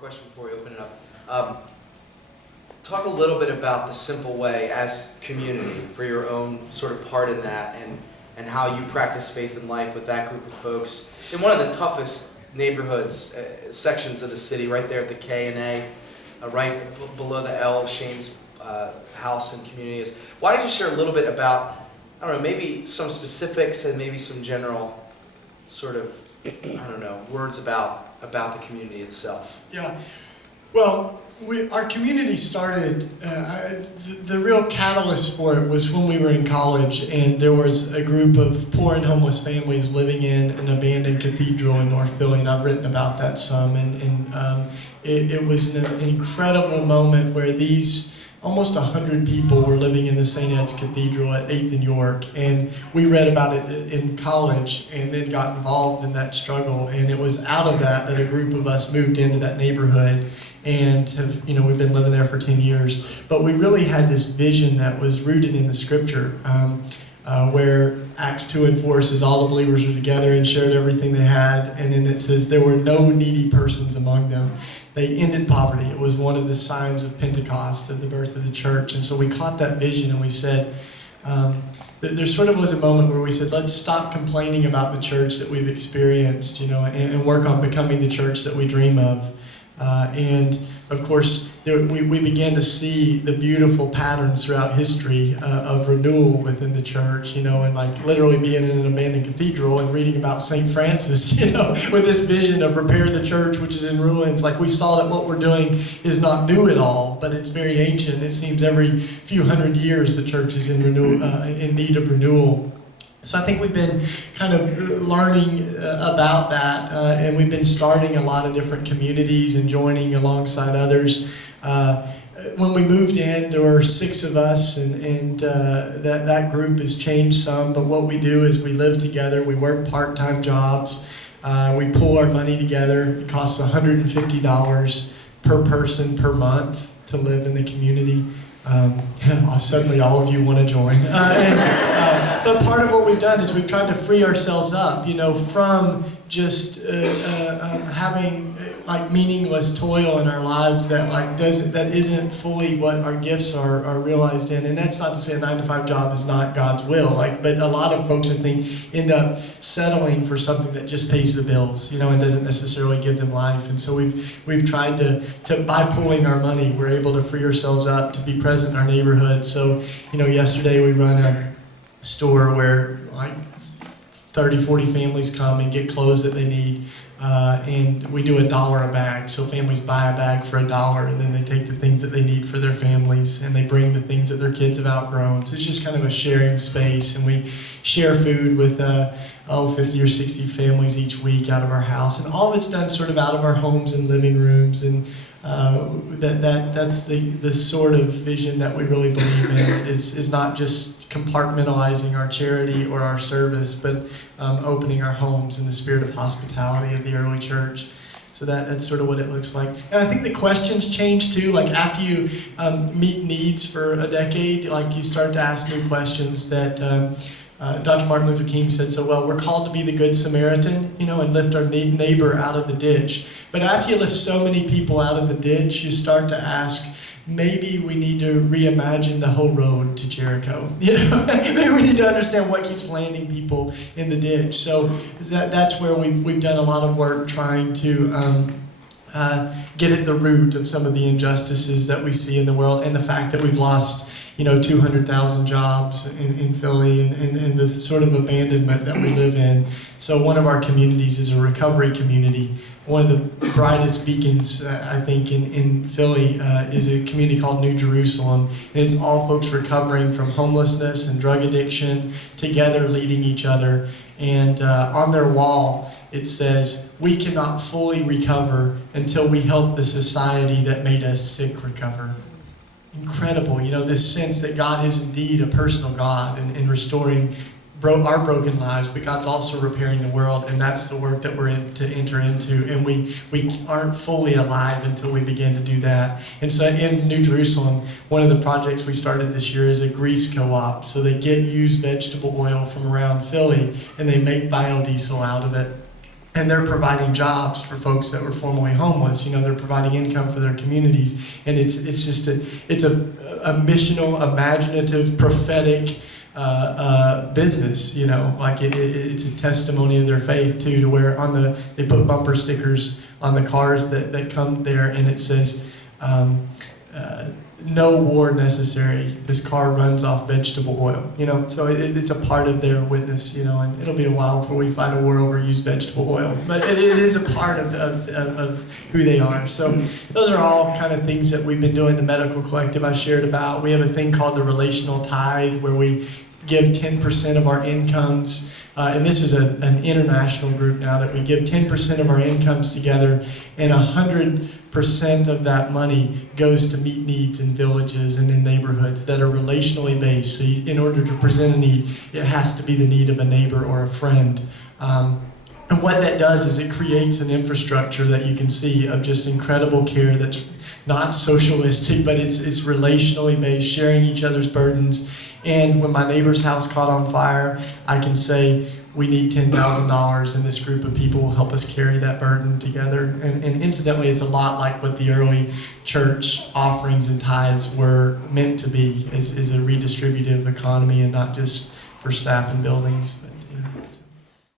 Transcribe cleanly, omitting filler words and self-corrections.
question before we open it up. Talk a little bit about the Simple Way as community for your own sort of part in that, and how you practice faith in life with that group of folks in one of the toughest neighborhoods, sections of the city, right there at the K and A, right below the L, Shane's house and community is. Why don't you share a little bit about, I don't know, maybe some specifics and maybe some general sort of, I don't know, words about the community itself. Yeah, well, our community started, the real catalyst for it was when we were in college, and there was a group of poor and homeless families living in an abandoned cathedral in North Philly, and I've written about that some, and it was an incredible moment where these almost 100 people were living in the St. Ed's Cathedral at 8th and York, and we read about it in college and then got involved in that struggle, and it was out of that a group of us moved into that neighborhood and have, we've been living there for 10 years. But we really had this vision that was rooted in the scripture, where Acts 2 and 4 says all the believers were together and shared everything they had, and then it says there were no needy persons among them. They ended poverty. It was one of the signs of Pentecost, of the birth of the church. And so we caught that vision and we said, there sort of was a moment where we said, let's stop complaining about the church that we've experienced, and work on becoming the church that we dream of. And of course, we began to see the beautiful patterns throughout history of renewal within the church, and like literally being in an abandoned cathedral and reading about St. Francis, with this vision of repair the church, which is in ruins. Like we saw that what we're doing is not new at all, but it's very ancient. It seems every few hundred years the church is in need of renewal. So I think we've been kind of learning about that, and we've been starting a lot of different communities and joining alongside others. When we moved in, there were 6 of us, and that group has changed some, but what we do is we live together, we work part-time jobs, we pool our money together. It costs $150 per person per month to live in the community. Suddenly all of you want to join. But part of what we've done is we've tried to free ourselves up, from just having like meaningless toil in our lives that isn't fully what our gifts are realized in. And that's not to say a 9-to-5 job is not God's will, but a lot of folks I think end up settling for something that just pays the bills, and doesn't necessarily give them life. And so we've tried to by pooling our money, we're able to free ourselves up to be present in our neighborhood. So yesterday we run a store where like 30, 40 families come and get clothes that they need. And we do $1 a bag. So families buy a bag for $1, and then they take the things that they need for their families, and they bring the things that their kids have outgrown. So it's just kind of a sharing space, and we share food with 50 or 60 families each week out of our house. And all of it's done sort of out of our homes and living rooms, and that's the sort of vision that we really believe in, is not just compartmentalizing our charity or our service, but opening our homes in the spirit of hospitality of the early church. So that's sort of what it looks like. And I think the questions change too. Like after you meet needs for a decade, like you start to ask new questions that Dr. Martin Luther King said so well. We're called to be the good Samaritan, and lift our neighbor out of the ditch. But after you lift so many people out of the ditch, you start to ask, maybe we need to reimagine the whole road to Jericho. Maybe we need to understand what keeps landing people in the ditch. So that's where we've done a lot of work trying to get at the root of some of the injustices that we see in the world, and the fact that we've lost 200,000 jobs in Philly, and the sort of abandonment that we live in. So one of our communities is a recovery community. One of the brightest beacons, I think, in Philly is a community called New Jerusalem. And it's all folks recovering from homelessness and drug addiction, together leading each other. And on their wall, it says, we cannot fully recover until we help the society that made us sick recover. Incredible, this sense that God is indeed a personal God and restoring our broken lives, but God's also repairing the world, and that's the work that we're in to enter into, and we aren't fully alive until we begin to do that. And so in New Jerusalem, one of the projects we started this year is a grease co-op. So they get used vegetable oil from around Philly, and they make biodiesel out of it. and they're providing jobs for folks that were formerly homeless. They're providing income for their communities, and it's just a missional, imaginative, prophetic business. It's a testimony of their faith too. To where they put bumper stickers on the cars that come there, and it says, "No war necessary. This car runs off vegetable oil." So it's a part of their witness. And it'll be a while before we fight a war over used vegetable oil, but it is a part of who they are. So those are all kind of things that we've been doing. The medical collective I shared about. We have a thing called the relational tithe, where we give 10% of our incomes. And this is an international group now, that we give 10% of our incomes together, and 100% of that money goes to meet needs in villages and in neighborhoods that are relationally based. So in order to present a need, it has to be the need of a neighbor or a friend. And what that does is it creates an infrastructure that you can see of just incredible care that's not socialistic, but it's relationally based, sharing each other's burdens. And when my neighbor's house caught on fire, I can say, we need $10,000, and this group of people will help us carry that burden together. And incidentally, it's a lot like what the early church offerings and tithes were meant to be, is a redistributive economy, and not just for staff and buildings.